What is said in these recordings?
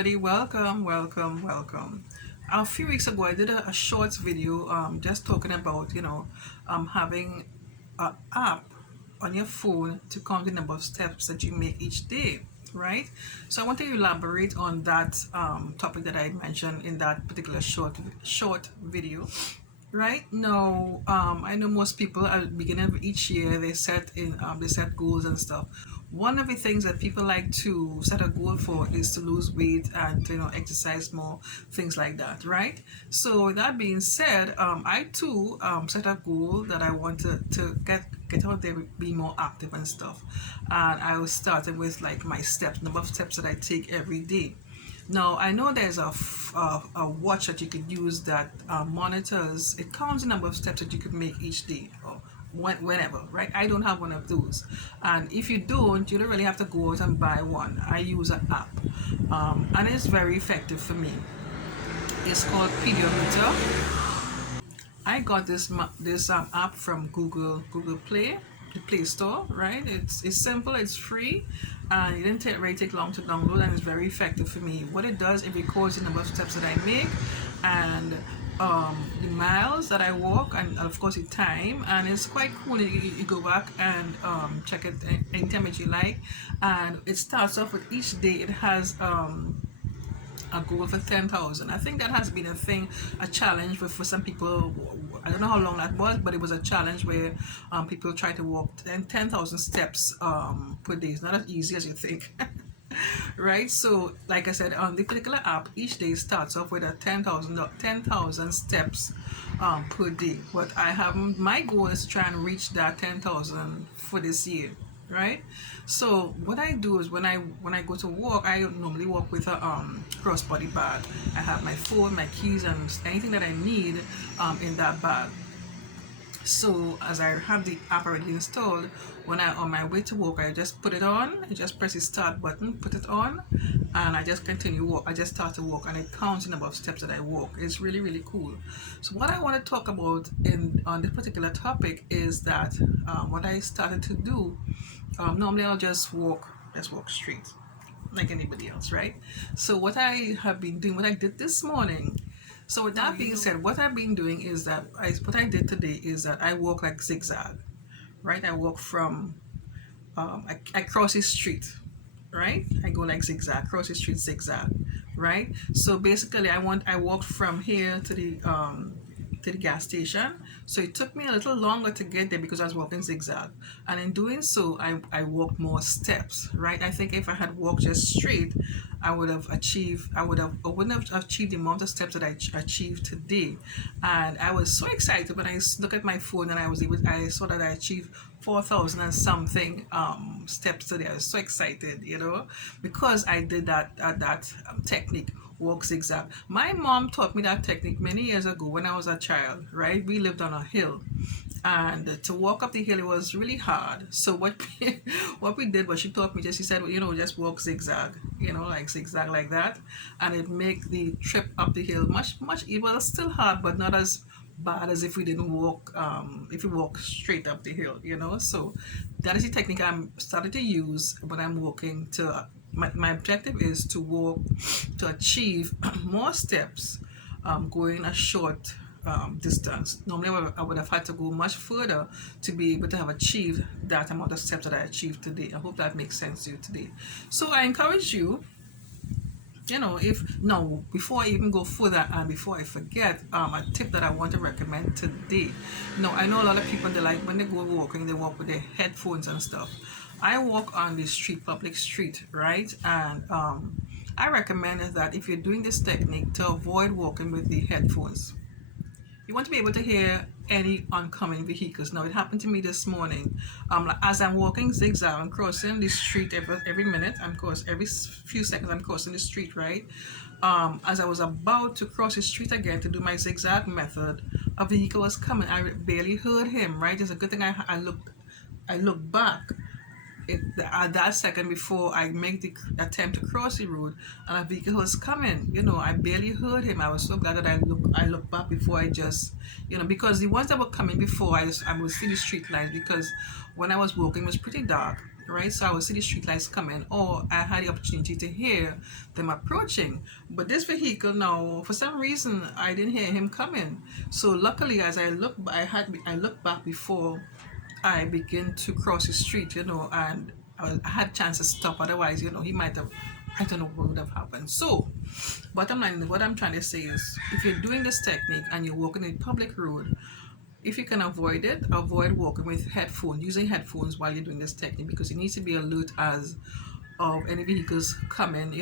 everybody. Welcome. A few weeks ago, I did a short video just talking about, having an app on your phone to count the number of steps that you make each day, right? So I want to elaborate on that topic that I mentioned in that particular short video. Right now, I know most people at the beginning of each year they set goals and stuff. One of the things that people like to set a goal for is to lose weight and to, exercise more, things like that, right? So with that being said, I too set a goal that I want to get out there, be more active and stuff. And I was starting with like my steps, number of steps that I take every day. Now, I know there's a watch that you could use that monitors, it counts the number of steps that you could make each day or whenever, right? I don't have one of those. And if you don't, you don't really have to go out and buy one. I use an app and it's very effective for me. It's called Pedometer. I got this app from Google Play, the Play Store, right? It's simple, it's free, and it didn't really take long to download, and it's very effective for me. What it does, it records the number of steps that I make, and the miles that I walk, and of course the time, and it's quite cool. You go back and check it anytime that you like, and it starts off with each day. It has a goal for 10,000. I think that has been a thing, a challenge for some people. I don't know how long that was, but it was a challenge where people try to walk 10,000 steps per day. It's not as easy as you think. Right? So, like I said, on the particular app, each day starts off with a 10,000 steps per day. But I have my goal is to try and reach that 10,000 for this year. Right? So what I do is when I go to walk, I normally walk with a crossbody bag. I have my phone, my keys, and anything that I need in that bag. So as I have the app already installed, when I on my way to walk, I just put it on. I just press the start button, put it on, and I just continue walk. I just start to walk, and it counts the number of steps that I walk. It's really cool. So what I want to talk about on this particular topic is that what I started to do. Normally I'll just walk straight like anybody else, right? So what I have been doing, what I did this morning. So with that being said, what I've been doing is that what I did today is that I walk like zigzag, right? I walk from I cross the street, right? I go like zigzag, cross the street zigzag, right? So basically I walked from here to the gas station. So it took me a little longer to get there because I was walking zigzag. And in doing so, I walked more steps, right? I think if I had walked just straight, I wouldn't have achieved the amount of steps that I achieved today. And I was so excited when I look at my phone and I saw that I achieved 4,000 and something steps today. I was so excited, because I did that technique, walk zigzag. My mom taught me that technique many years ago when I was a child, right? We lived on a hill, and to walk up the hill, it was really hard. So what we did was she taught me, she said, just walk zigzag, like zigzag like that, and it make the trip up the hill much, it was still hard, but not as bad as if we didn't walk, if we walk straight up the hill, So that is the technique I'm started to use when I'm walking to. My objective is to walk to achieve more steps going a short distance. Normally I would have had to go much further to be able to have achieved that amount of steps that I achieved today. I hope that makes sense to you today. So I encourage you, before I even go further and before I forget, a tip that I want to recommend today. I know a lot of people, they like when they go walking, they walk with their headphones and stuff. I walk on the street, public street, right? And I recommend that if you're doing this technique, to avoid walking with the headphones. You want to be able to hear any oncoming vehicles. Now, it happened to me this morning. As I'm walking zigzag, I'm crossing the street every minute. Every few seconds, I'm crossing the street, right? As I was about to cross the street again to do my zigzag method, a vehicle was coming. I barely heard him, right? It's a good thing I looked back at that second before I make the attempt to cross the road, and a vehicle was coming. I barely heard him. I was so glad that I looked back before I just, because the ones that were coming before, I would see the street lights, because when I was walking it was pretty dark, right? So I would see the street lights coming, or I had the opportunity to hear them approaching. But this vehicle now, for some reason, I didn't hear him coming. So luckily, as I looked back before I begin to cross the street, and I had a chance to stop. Otherwise, he might have, I don't know what would have happened. So, bottom line, what I'm trying to say is, if you're doing this technique and you're walking in a public road, if you can avoid it, avoid walking with headphones, using headphones while you're doing this technique, because you need to be alert as of any vehicles coming,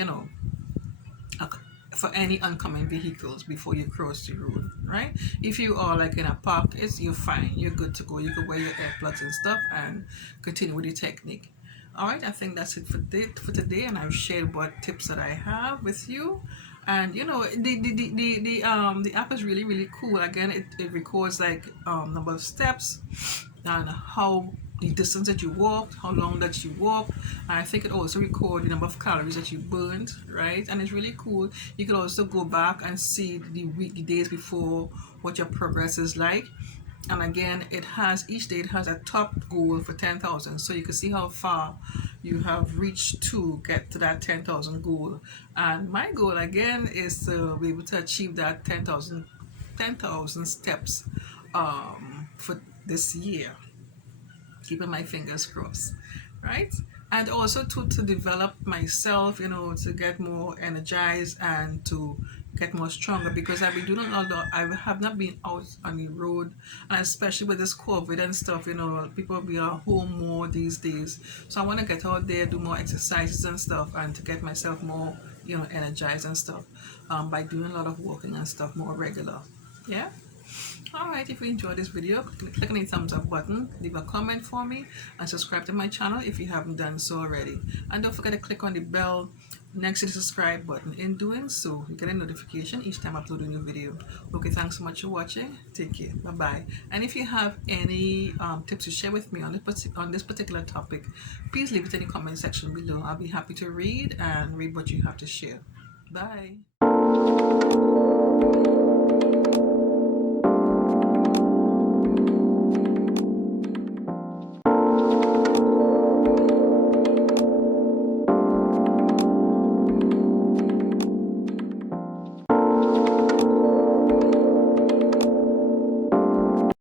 for any oncoming vehicles before you cross the road, right? If you are like in a park, you're fine, you're good to go. You can wear your earplugs and stuff and continue with the technique. All right, I think that's it for today, and I've shared what tips that I have with you. And the app is really really cool. Again, it records like number of steps and how the distance that you walked, how long that you walked. And I think it also records the number of calories that you burned, right? And it's really cool. You can also go back and see the days before, what your progress is like. And again, each day it has a top goal for 10,000, so you can see how far you have reached to get to that 10,000 goal. And my goal again is to be able to achieve that 10,000 steps for this year, keeping my fingers crossed, right? And also to develop myself, to get more energized and to get more stronger, because I've been doing a lot of, I have not been out on the road, and especially with this COVID and stuff, people be at home more these days. So I want to get out there, do more exercises and stuff, and to get myself more, energized and stuff, by doing a lot of walking and stuff more regular. Yeah. Alright, if you enjoyed this video, click on the thumbs up button, leave a comment for me, and subscribe to my channel if you haven't done so already. And don't forget to click on the bell next to the subscribe button. In doing so, you get a notification each time I upload a new video. Okay, thanks so much for watching. Take care. Bye-bye. And if you have any tips to share with me on this particular topic, please leave it in the comment section below. I'll be happy to read what you have to share. Bye.